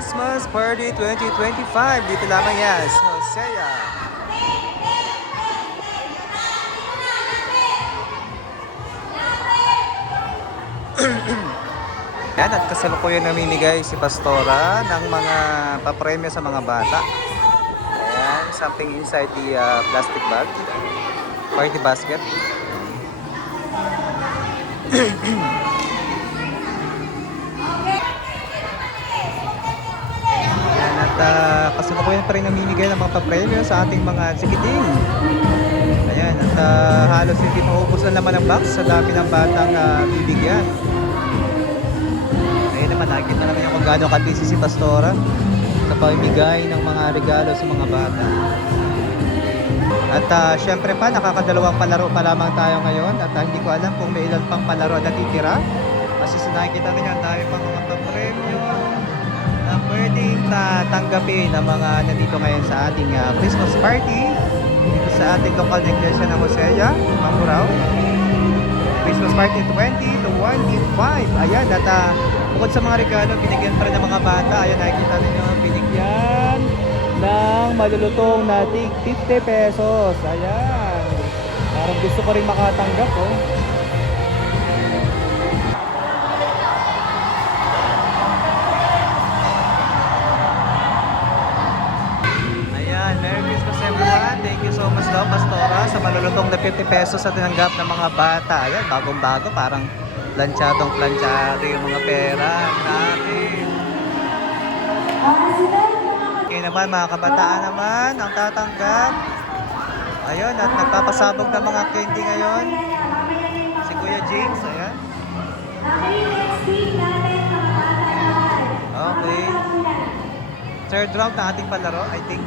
Christmas Party 2025. Dito lamang yan sa Hosea. Yan, at kasalukuyan namimigay si Pastora ng mga papremyo sa mga bata. Ayan, something inside the plastic bag. Party basket. Yan, at kasalukuyan pa rin namimigay ng mga papremyo sa ating mga sikiting. Ayan, at halos hindi maubos na naman ang box sa dami ng batang bibigyan. Ayun naman, nakikita naman yung kung gaano ka-busy si Pastora sa pamimigay ng mga regalo sa mga bata. At syempre pa, nakakadalawang palaro pa lamang tayo ngayon at hindi ko alam kung may ilan pang palaro na natitira. Kasi nakikita rin ang dami pang mga papremyo na pwedeng tanggapin ng mga nandito ngayon sa ating Christmas party dito sa ating lokal na iglesia ng Hosea, Mamburao. Christmas party 20 to 25. Ayan, at bukod sa mga regalo, binigyan pa rin ng mga bata. Ayan, nakikita ninyo, binigyan ng malulutong na tig 50 pesos. Ayan. Parang gusto ko rin makatanggap, oh. Ayan, Merry Christmas everyone. Thank you so much daw, Pastora, sa malulutong na 50 pesos sa tinanggap ng mga bata. Ayan, bagong-bago, parang planchadong planchado yung mga pera natin. Okay naman, mga kabataan naman ang tatanggap. Ayun, at nagpapasabog ng mga candy ngayon si Kuya James. Ayan. Okay. Third round na ating palaro, I think.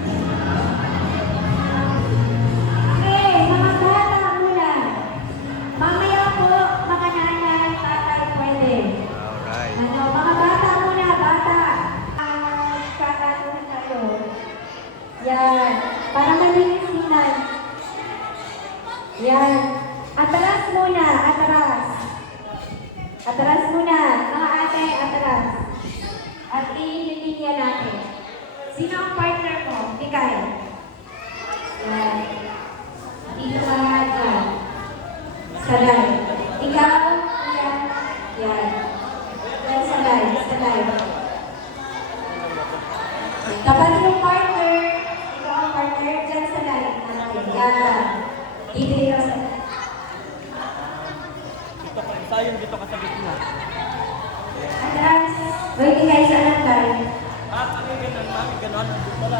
Mamaya po, mga nanay, tatay, pwede. Alright. Mga bata muna, bata. Kakatunan tayo. Yan. Para malilisinan. Yan. Atras muna, atras. Atras muna. Mga ate, atras. At i-linya natin. Sino ang partner mo? Ikay. Yan. Dito ka dyan. Salay. Ikaw, yan, yan. Yan, salay, salay. Kapag yung partner, ikaw ang partner, dyan salay. Yan. Dito ikaw salay. Sayang dito ka sa gitna. Atras. Wait, ikay sa alantay. Ano yun ang mami? Ganon. Wala.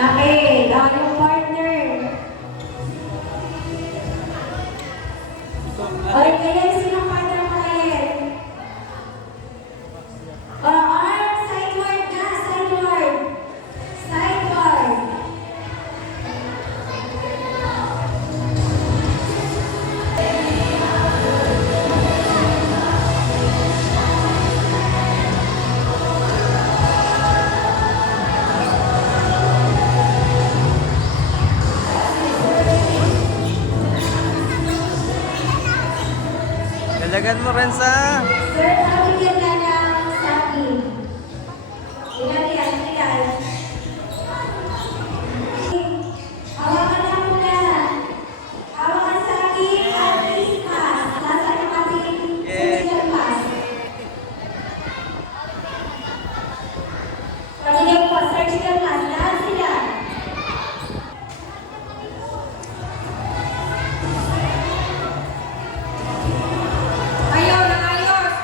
Okay, ang yung partner. Okay, kaya sino partner mo ngayon? Arm, sideward na, sideward. Sideward. Dalagan mo rin sa... Sir, sabi ka na ng sabi. Ilan yan, ilan. Hawakan na muna. Hawakan sa akin at face mask. Nasa yung ating surgical mask. Pagiging po, surgical mask. Lahat sila. Ayaw na ayos.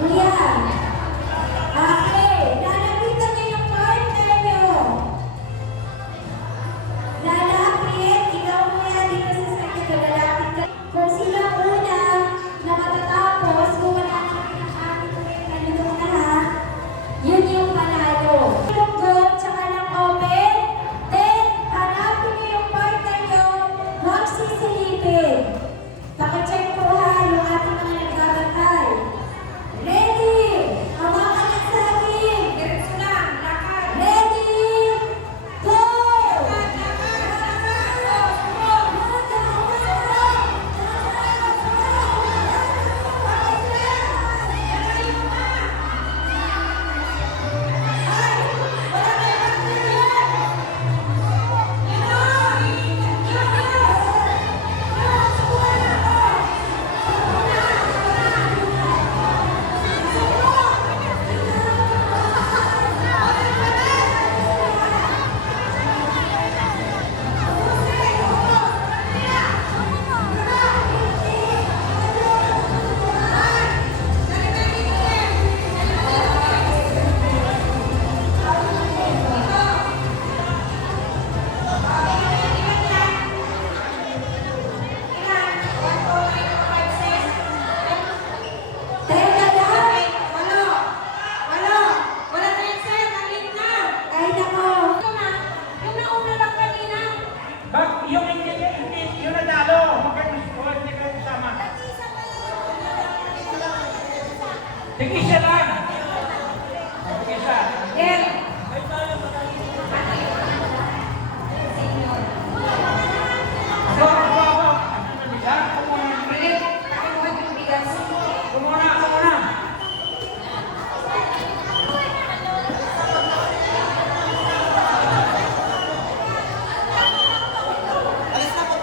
Kuya. Okay. Lalapitan niyo yung partner niyo. Lalapit. Ikaw kuya dito sa sakit. Lalapit ka. Kung sino ang una na matatapos, kung wala kang pinakaamit ko yung kanino na ha, yun yung panalo. Yung goal, tsaka ng open. Then, hanapin niyo yung partner niyo. Huwag sisilipin. Pakicheck po ha yung ating mga nagbabantay. Ready! Hawakan ang saging! Diretso lang, lakad! Ready! Go! Teka lang! Wala na yung set, ang late na. Ay nako! Yung nauna lang kanina. Yung hindi, yung natalo. Hindi kayo kasama. Tig-isa lang. Tig-isa. Yeah. Kumuna.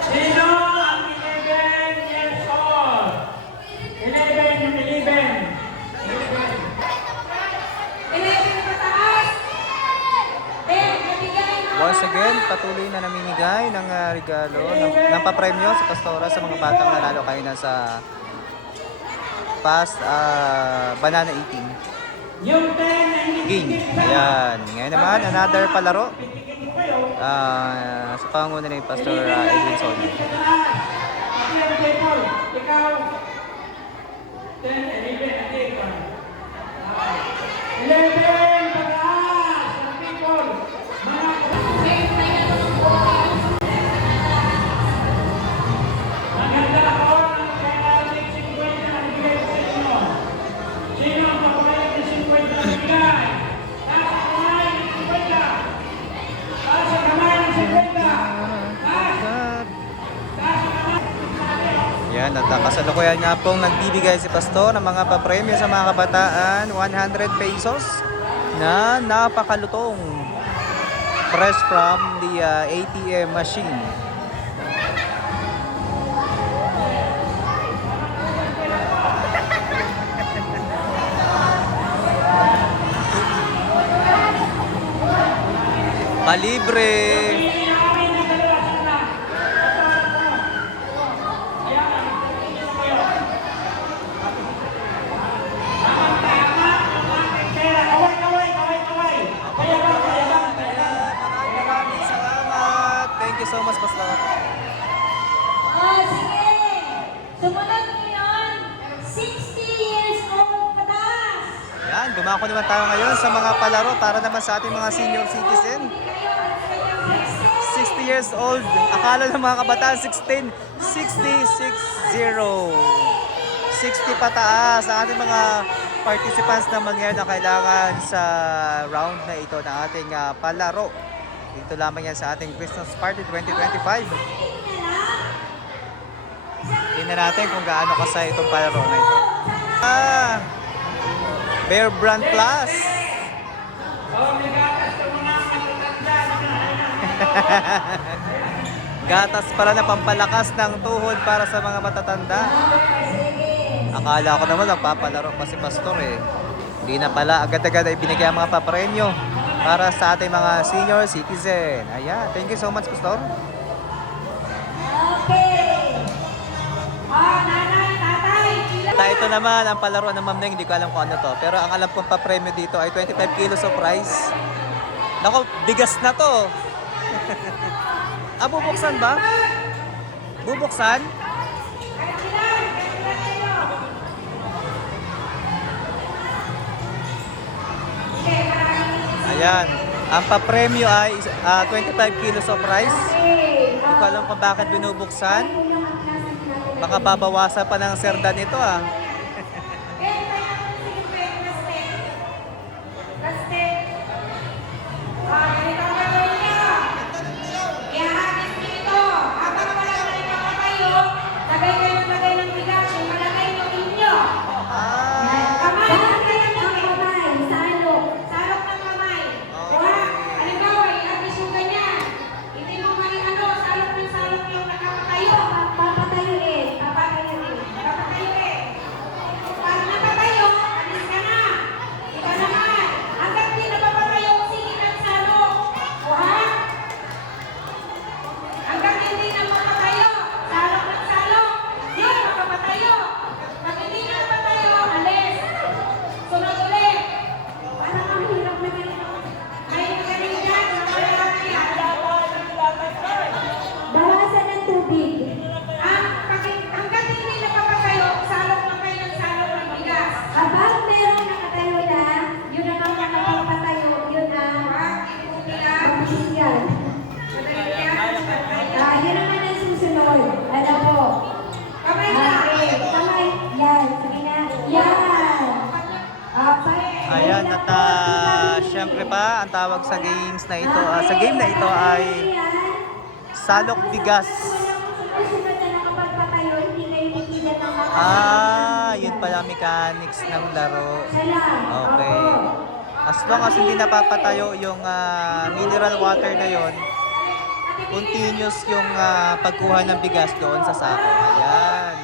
Sino ang 11 years old? 11. 11 pataas. 10, nabigay na. Once again, patuloy na namimigay ng regalo, ng papremyo sa Pastora sa mga batang nanalo kayo na sa past Banana Eating Yung 10 na hindi game. Ayan. Ngayon naman, another palaro sa pangunguna ni Pastor Edwin Sonny. Ikaw, 10, 11, pataas, mga people, maganda ako ng kailangan 50 na bigay ko sa inyo. Sino ang papayag ng 50 na bigay? Taas ang kamay ng 50. Taas ang kamay ng 50. Taas ang kamay. Yan, at kasalukuyan nga pong nagbibigay si Pastor ng mga papremyo sa mga kabataan, 100 pesos na napakalutong. Fresh from the ATM machine. Palibre! Maraming salamat. Thank you so much, Pastor. Oh, sige! Sumunod ngayon, 60 years old pataas! Yan, dumako naman tayo ngayon sa mga palaro para naman sa ating mga senior citizen. 60 years old. Akala ng mga kabataan 16, 60 pataas ang ating mga participants na mangyari na kailangan sa round na ito ng ating palaro. Dito lamang yan sa ating Christmas Party 2025. Tingnan natin kung gaano kasaya itong palaro na ito. Bear Brand Plus. Gatas pala na pampalakas ng tuhod para sa mga matatanda. Akala ko naman nagpapalaro pa si Pastor eh. Hindi na pala agad-agad ay binigay ang mga papremyo para sa ating mga senior citizen. Ayan, thank you so much, Pastor. Okay! Ah, nanay, tatay! Tayo ito naman ang palaro ng Ma'am Neng, hindi ko alam kung ano to. Pero ang alam kong pa-premyo dito ay 25 kilos of rice. Nako, bigas na to. Bubuksan ba? Bubuksan? Ayan. Ang pa-premyo ay 25 kilos of rice. Hindi ko alam kung bakit binubuksan. Baka babawasan pa ng serda nito ah. Bawasan ng tubig. Kapag merong nakatayo na, yun ang nakapagpatayo, yun ang pagpipigyan. Yun naman ang susunod. Ano po? Kamay. Yan. Sige na. Yan. Ayan, at syempre pa, ang tawag sa games na ito, sa game na ito ay salok bigas. Susunod na nakapagpatayo, hindi kayo tigilan ng mga Yun pala mechanics ng laro. Salam. Okay. As long as hindi napapatayo yung mineral water na yon, continuous yung pagkuha ng bigas doon sa sako. Ayan.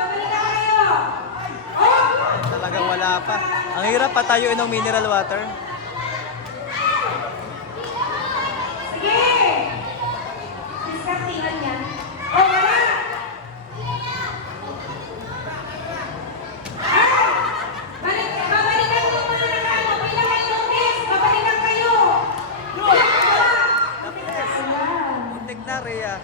Babalikan po kayo. Talaga wala pa. Ang hirap patayuin ng mineral water. Muntik na, Rhea.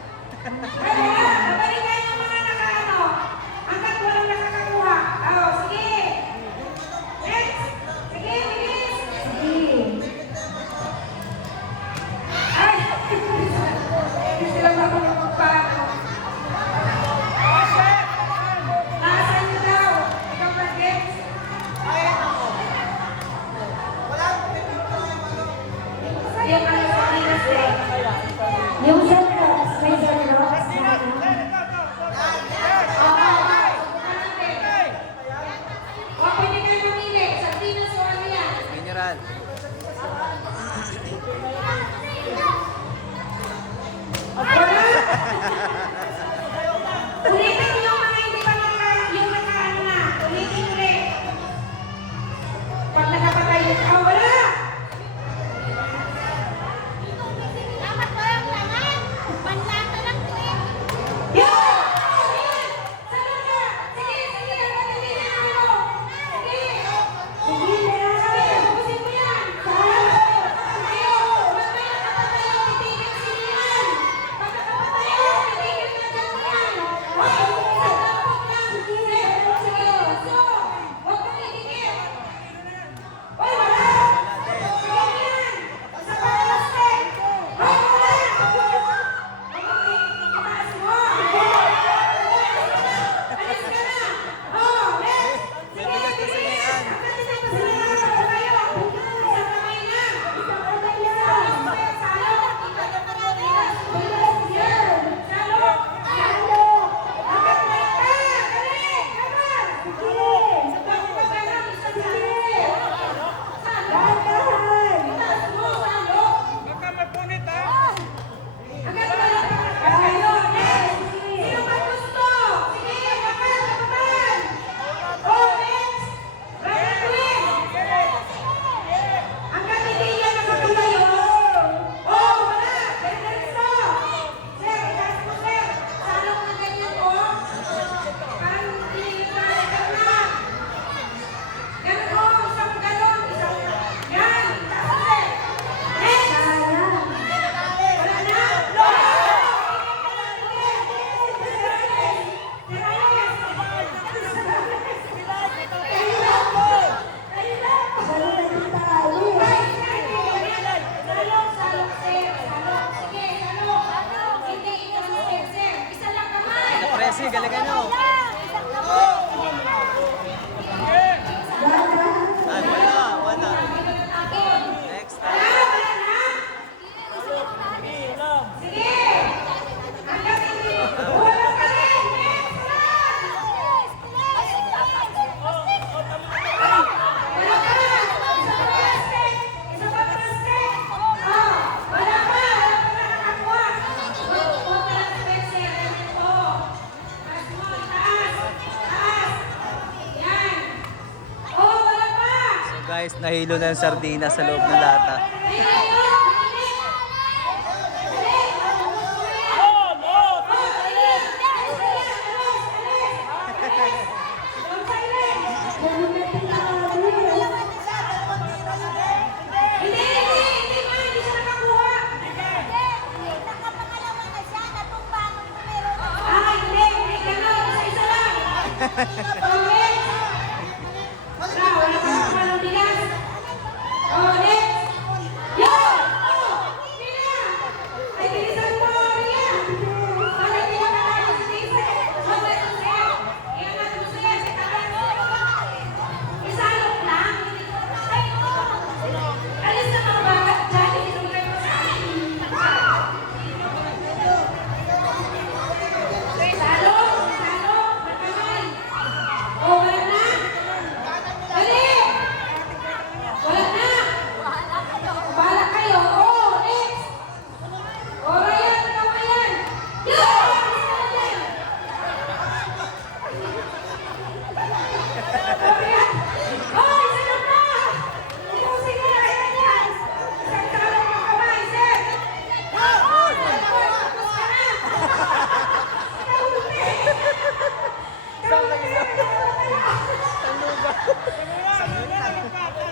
Guys, nahilo na yung sardina sa loob ng lata.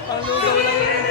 Panglugaw lang yun.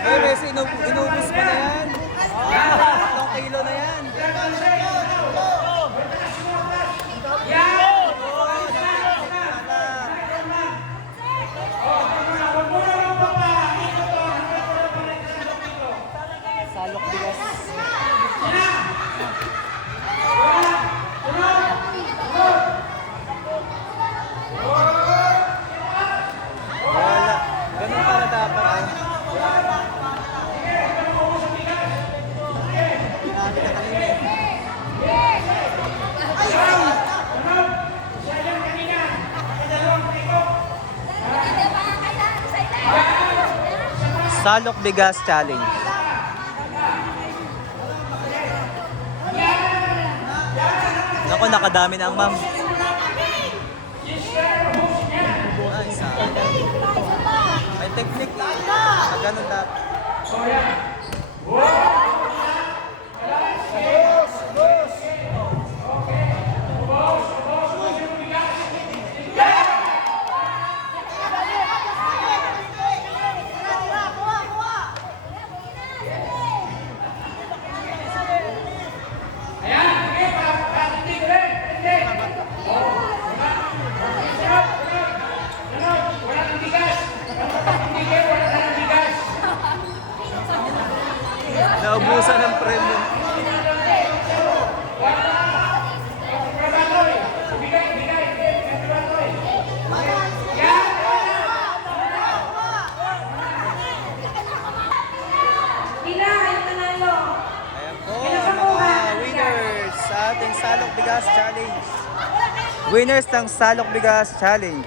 Hey, Messi, inubos mo na yan. 3 kilo na yan. Salok bigas. Wala. Ganun pala dapat. Ginamit na kanina. Salok bigas challenge. Naku, nakadami na ang ma'am. Ay, sayang. May technique. Ganun dapat. Naubusan ng premyo. Ayan po, mga winners sa ating Salok Bigas Challenge. Winners ng Salok Bigas Challenge.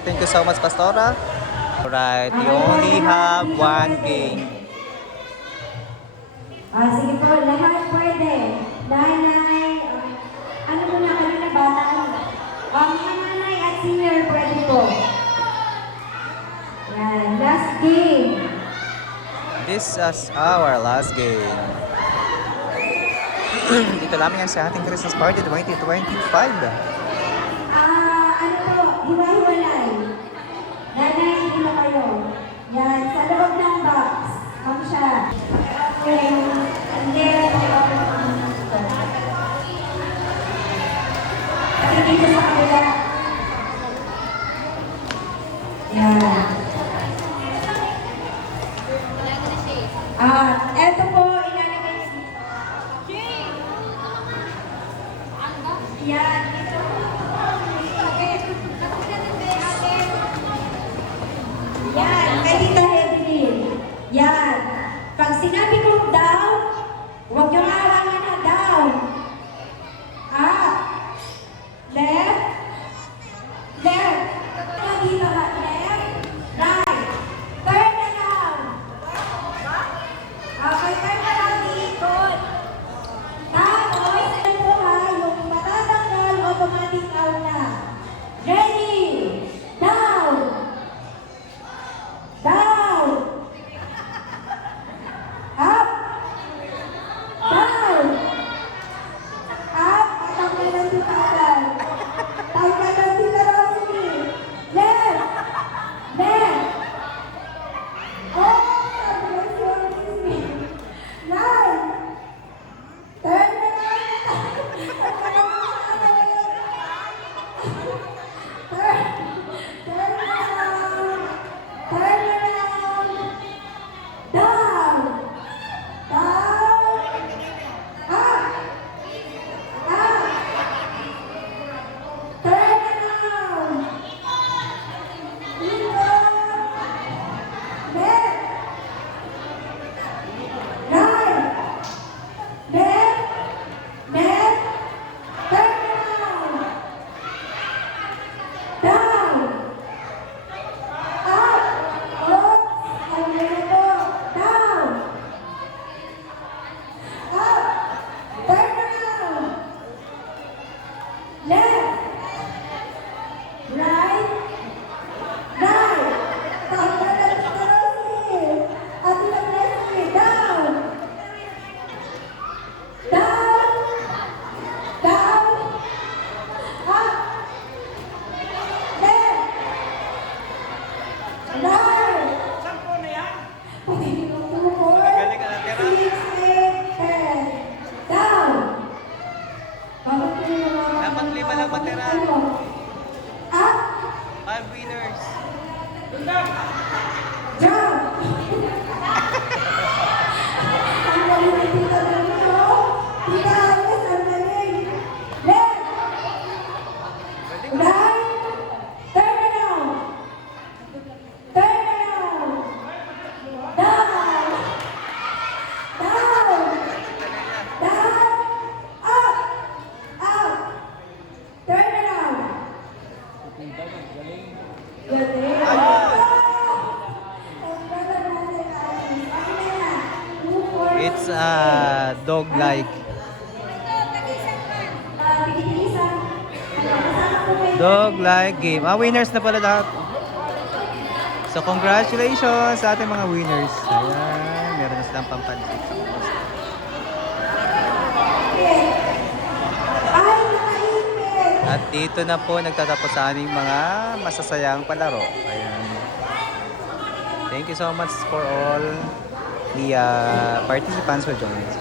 Alright, thank you so much, Pastora. Alright, you only have one game. Sige po, lahat pwede. Nanay, ano mo na kanina bata? Mga nanay at senior pwede po. Yan, last game. This is our last game. Dito lamang yan sa ating Christmas Party 2025. Ano po, hiwa-hiwalay. Nanay, hindi na kayo. Yan, sa loob ng box. Ang siya. Okay, and then, kasi dito sa kabila. Yan. Eto po, ilalagay si yan, ito. Yan, kay Tita Evelyn. Yan. Pag sinabi kong down, huwag niyong harangan na down. Up. Left. Left. Dito ha. Left. Right. Turn around. Okay, turn around ikot. Tapos, ito ha, yung matatanggal, automatic out na. Ready. Down. Down. Up. Down. Up. Matanggalan si Tatay. Tanggalan si Rosie. Left. Left. Oh, tanggalan si Rosie. Right. Turn around. Tanggalan si Tatay. Turn around. Turn around. Down. Down. Up. Up. Turn around. Ikot. Left. Right. Left. Left. Turn around. Down. Up. Oops. Ang ganito. Down. Up. Turn around. Left. Right. Right. Tanggalan si Rosie. At ilang Leslie. Down. Down. Down. Up. Left. Right. Sampo na yan. Magaling ka na, Tera. 6, 8, 10. Down. Dapat 5 lang matira. Up. 5 winners. Jump. Ang galing ni Tita Ramiro. Tita Agnes, ang galing. Left. Right. Turn around. Turn around. Down. Down. Down. Up. Up. Turn around. Galing. It's a dog-like. Dog-like game. Winners na pala lahat. So, congratulations sa ating mga winners. Ayan, meron na silang pampansit. At dito na po nagtatapos sa aming mga masasayang palaro. Ayan. Thank you so much for all the participants who joined.